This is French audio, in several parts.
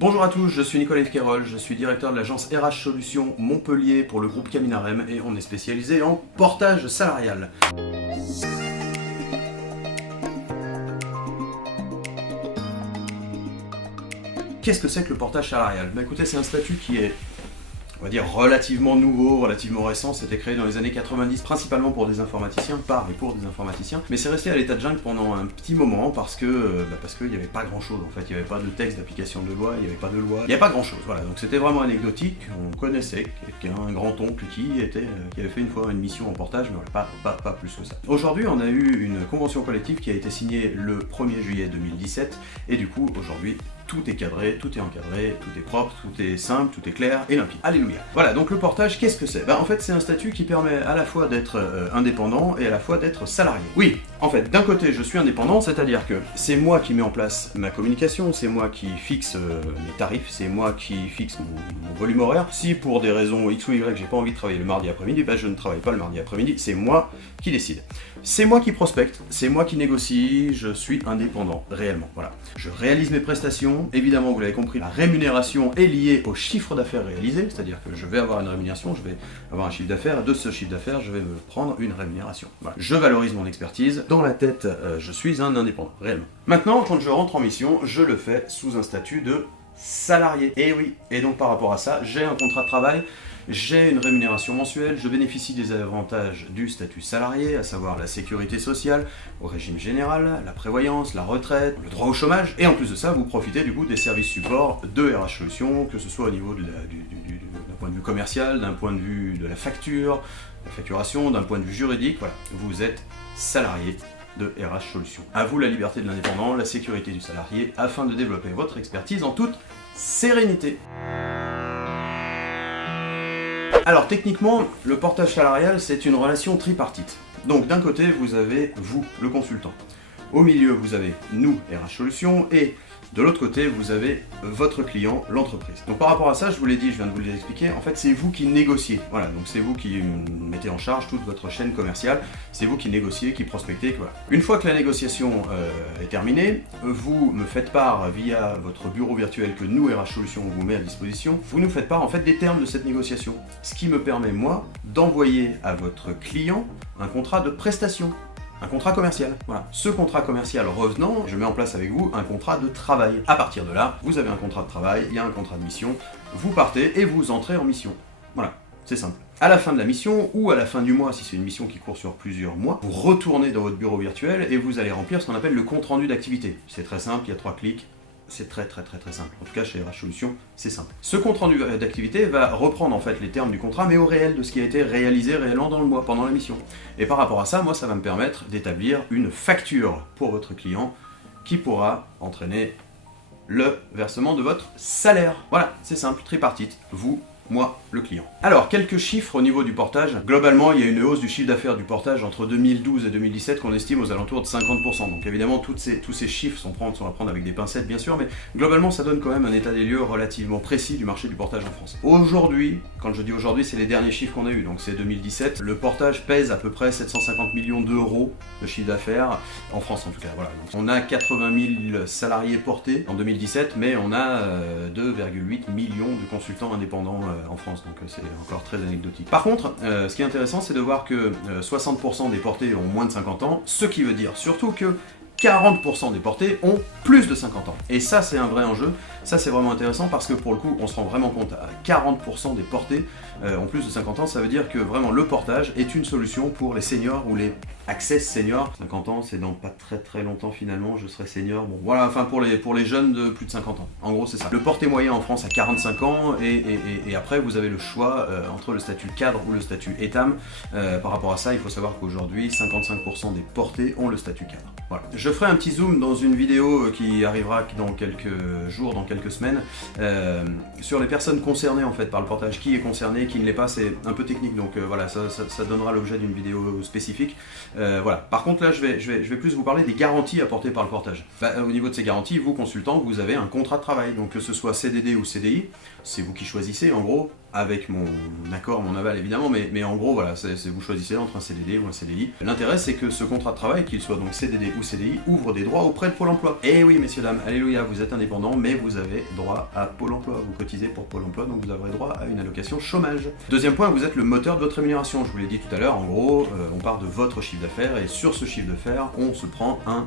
Bonjour à tous, je suis Nicolas Quérol, je suis directeur de l'agence RH Solutions Montpellier pour le groupe Caminarem et on est spécialisé en portage salarial. Qu'est-ce que c'est que le portage salarial? Écoutez, c'est un statut qui est, on va dire, relativement nouveau, relativement récent. C'était créé dans les années 90, principalement pour des informaticiens, par et pour des informaticiens. Mais c'est resté à l'état de jungle pendant un petit moment parce qu'il n'y avait pas grand-chose. En fait, il n'y avait pas de texte d'application de loi, il n'y avait pas de loi, il n'y avait pas grand-chose. Voilà, donc c'était vraiment anecdotique. On connaissait quelqu'un, un grand-oncle qui avait fait une fois une mission en portage, mais voilà, pas plus que ça. Aujourd'hui, on a eu une convention collective qui a été signée le 1er juillet 2017, et du coup, aujourd'hui, tout est cadré, tout est encadré, tout est propre, tout est simple, tout est clair et limpide. Alléluia. Voilà, donc le portage, qu'est-ce que c'est? En fait, c'est un statut qui permet à la fois d'être indépendant et à la fois d'être salarié. Oui, en fait, d'un côté, je suis indépendant, c'est-à-dire que c'est moi qui mets en place ma communication, c'est moi qui fixe mes tarifs, c'est moi qui fixe mon volume horaire. Si pour des raisons X ou Y, j'ai pas envie de travailler le mardi après-midi, je ne travaille pas le mardi après-midi, c'est moi qui décide. C'est moi qui prospecte, c'est moi qui négocie, je suis indépendant, réellement, voilà. Je réalise mes prestations, évidemment, vous l'avez compris, la rémunération est liée au chiffre d'affaires réalisé, c'est-à-dire que je vais avoir une rémunération, je vais avoir un chiffre d'affaires, de ce chiffre d'affaires, je vais me prendre une rémunération. Voilà. Je valorise mon expertise, dans la tête, je suis un indépendant, réellement. Maintenant, quand je rentre en mission, je le fais sous un statut de salarié. Et oui, et donc par rapport à ça, j'ai un contrat de travail, j'ai une rémunération mensuelle, je bénéficie des avantages du statut salarié, à savoir la sécurité sociale, au régime général, la prévoyance, la retraite, le droit au chômage, et en plus de ça, vous profitez du coup des services support de RH Solutions, que ce soit au niveau d'un point de vue commercial, d'un point de vue de la facturation, d'un point de vue juridique, voilà, vous êtes salarié de RH Solutions. À vous la liberté de l'indépendant, la sécurité du salarié, afin de développer votre expertise en toute sérénité. Alors techniquement, le portage salarial, c'est une relation tripartite. Donc d'un côté, vous avez vous, le consultant. Au milieu, vous avez nous, RH Solutions, et de l'autre côté, vous avez votre client, l'entreprise. Donc par rapport à ça, je vous l'ai dit, je viens de vous l'expliquer, en fait c'est vous qui négociez. Voilà, donc c'est vous qui mettez en charge toute votre chaîne commerciale, c'est vous qui négociez, qui prospectez, voilà. Une fois que la négociation est terminée, vous me faites part via votre bureau virtuel que nous, RH Solutions, on vous met à disposition, vous nous faites part en fait des termes de cette négociation. Ce qui me permet, moi, d'envoyer à votre client un contrat de prestation. Un contrat commercial. Voilà. Ce contrat commercial revenant, je mets en place avec vous un contrat de travail. À partir de là, vous avez un contrat de travail, il y a un contrat de mission, vous partez et vous entrez en mission. Voilà, c'est simple. À la fin de la mission, ou à la fin du mois, si c'est une mission qui court sur plusieurs mois, vous retournez dans votre bureau virtuel et vous allez remplir ce qu'on appelle le compte rendu d'activité. C'est très simple, il y a 3 clics. C'est très simple. En tout cas, chez RH Solutions, c'est simple. Ce compte rendu d'activité va reprendre en fait les termes du contrat, mais au réel, de ce qui a été réalisé réellement dans le mois, pendant la mission. Et par rapport à ça, moi, ça va me permettre d'établir une facture pour votre client qui pourra entraîner le versement de votre salaire. Voilà, c'est simple, tripartite. Vous, moi, le client. Alors, quelques chiffres au niveau du portage. Globalement, il y a une hausse du chiffre d'affaires du portage entre 2012 et 2017 qu'on estime aux alentours de 50%. Donc évidemment, tous ces chiffres sont à prendre avec des pincettes, bien sûr, mais globalement, ça donne quand même un état des lieux relativement précis du marché du portage en France. Aujourd'hui, quand je dis aujourd'hui, c'est les derniers chiffres qu'on a eu, donc c'est 2017, le portage pèse à peu près 750 millions d'euros de chiffre d'affaires, en France en tout cas. Voilà. Donc, on a 80 000 salariés portés en 2017, mais on a 2,8 millions de consultants indépendants en France, donc c'est encore très anecdotique. Par contre, ce qui est intéressant, c'est de voir que 60% des portés ont moins de 50 ans, ce qui veut dire surtout que 40% des portés ont plus de 50 ans. Et ça, c'est un vrai enjeu. Ça, c'est vraiment intéressant parce que pour le coup, on se rend vraiment compte à 40% des portés ont plus de 50 ans. Ça veut dire que vraiment le portage est une solution pour les seniors ou les access seniors. 50 ans, c'est dans pas très longtemps finalement, je serai senior. Bon, voilà, enfin pour les jeunes de plus de 50 ans. En gros, c'est ça. Le porté moyen en France a 45 ans et après, vous avez le choix entre le statut cadre ou le statut étam. Par rapport à ça, il faut savoir qu'aujourd'hui, 55% des portés ont le statut cadre. Voilà. Je ferai un petit zoom dans une vidéo qui arrivera dans quelques jours, dans quelques semaines, sur les personnes concernées en fait par le portage. Qui est concerné, qui ne l'est pas, c'est un peu technique, donc voilà, ça donnera l'objet d'une vidéo spécifique. Voilà. Par contre là, je vais plus vous parler des garanties apportées par le portage. Au niveau de ces garanties, vous consultants, vous avez un contrat de travail, donc que ce soit CDD ou CDI, c'est vous qui choisissez en gros. avec mon accord, mon aval évidemment, mais en gros voilà, vous choisissez entre un CDD ou un CDI. L'intérêt c'est que ce contrat de travail, qu'il soit donc CDD ou CDI, ouvre des droits auprès de Pôle emploi. Et oui messieurs dames, alléluia, vous êtes indépendant, mais vous avez droit à Pôle emploi, vous cotisez pour Pôle emploi, donc vous aurez droit à une allocation chômage. Deuxième point, vous êtes le moteur de votre rémunération, je vous l'ai dit tout à l'heure, en gros, on part de votre chiffre d'affaires, et sur ce chiffre d'affaires, on se prend un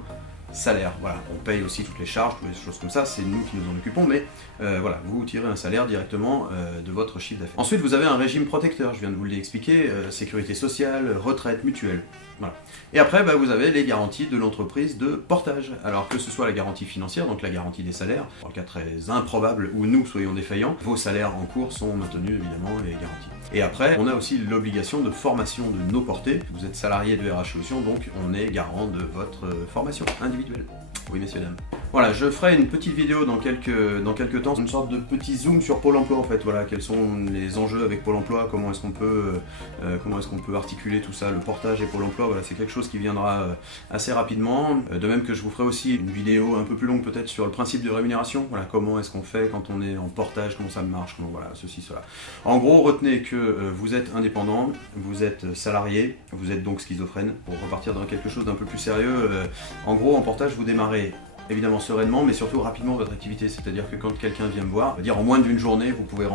salaire, voilà, on paye aussi toutes les charges, toutes les choses comme ça, c'est nous qui nous en occupons, mais voilà, vous tirez un salaire directement de votre chiffre d'affaires. Ensuite, vous avez un régime protecteur, je viens de vous l'expliquer, sécurité sociale, retraite, mutuelle, voilà. Et après, vous avez les garanties de l'entreprise de portage, alors que ce soit la garantie financière, donc la garantie des salaires, dans le cas très improbable où nous soyons défaillants, vos salaires en cours sont maintenus évidemment et garantis. Et après, on a aussi l'obligation de formation de nos portées. Vous êtes salarié de RH Solutions, donc on est garant de votre formation individuelle. Oui, messieurs, dames. Voilà, je ferai une petite vidéo dans quelques temps, une sorte de petit zoom sur Pôle emploi en fait. Voilà, quels sont les enjeux avec Pôle emploi, comment est-ce qu'on peut articuler tout ça, le portage et Pôle emploi. Voilà, c'est quelque chose qui viendra assez rapidement. De même que je vous ferai aussi une vidéo un peu plus longue peut-être sur le principe de rémunération. Voilà, comment est-ce qu'on fait quand on est en portage, comment ça marche, comment voilà, ceci, cela. En gros, retenez que vous êtes indépendant, vous êtes salarié, vous êtes donc schizophrène. Pour repartir dans quelque chose d'un peu plus sérieux, en gros, en portage, vous démarrez évidemment sereinement, mais surtout rapidement votre activité. C'est-à-dire que quand quelqu'un vient me voir, on va dire en moins d'une journée, vous pouvez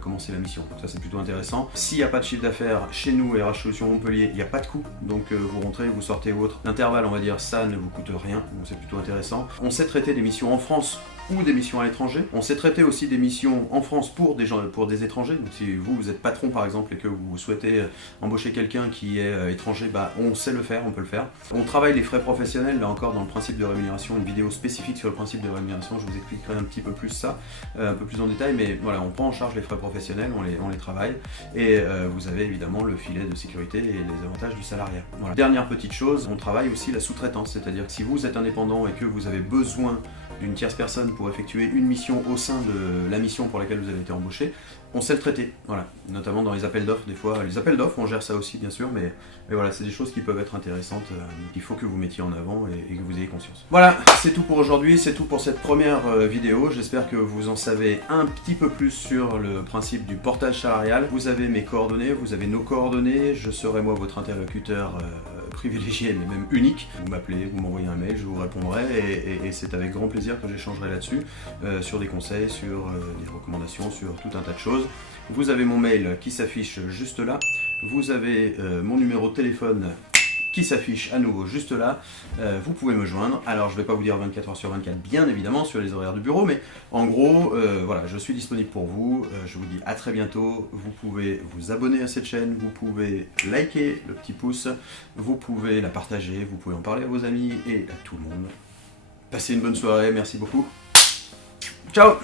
commencer la mission. Donc ça c'est plutôt intéressant. S'il n'y a pas de chiffre d'affaires chez nous, RH Solutions Montpellier, il n'y a pas de coût. Donc vous rentrez, vous sortez ou autre. L'intervalle, on va dire, ça ne vous coûte rien. Donc c'est plutôt intéressant. On sait traiter des missions en France ou des missions à l'étranger. On sait traiter aussi des missions en France pour des étrangers. Donc si vous êtes patron par exemple et que vous souhaitez embaucher quelqu'un qui est étranger, on sait le faire, on peut le faire. On travaille les frais professionnels, là encore dans le principe de rémunération, une vidéo spécifique sur le principe de rémunération, je vous expliquerai un petit peu plus ça, un peu plus en détail, mais voilà, on prend en charge les frais professionnels, on les travaille, et vous avez évidemment le filet de sécurité et les avantages du salariat. Voilà. Dernière petite chose, on travaille aussi la sous-traitance, c'est-à-dire que si vous êtes indépendant et que vous avez besoin d'une tierce personne pour effectuer une mission au sein de la mission pour laquelle vous avez été embauché, on sait le traiter, voilà, notamment dans les appels d'offres des fois. Les appels d'offres, on gère ça aussi bien sûr, mais voilà, c'est des choses qui peuvent être intéressantes, qu'il faut que vous mettiez en avant et que vous ayez conscience. Voilà, c'est tout pour aujourd'hui, c'est tout pour cette première vidéo. J'espère que vous en savez un petit peu plus sur le principe du portage salarial. Vous avez mes coordonnées, vous avez nos coordonnées, je serai moi votre interlocuteur privilégié, mais même unique. Vous m'appelez, vous m'envoyez un mail, je vous répondrai, et c'est avec grand plaisir que j'échangerai là-dessus, sur des conseils, sur des recommandations, sur tout un tas de choses. Vous avez mon mail qui s'affiche juste là, vous avez mon numéro de téléphone qui s'affiche à nouveau juste là, vous pouvez me joindre. Alors je ne vais pas vous dire 24 h sur 24 bien évidemment sur les horaires du bureau, mais en gros voilà, je suis disponible pour vous. Je vous dis à très bientôt. Vous pouvez vous abonner à cette chaîne, vous pouvez liker le petit pouce, vous pouvez la partager, vous pouvez en parler à vos amis et à tout le monde. Passez une bonne soirée, merci beaucoup. Ciao.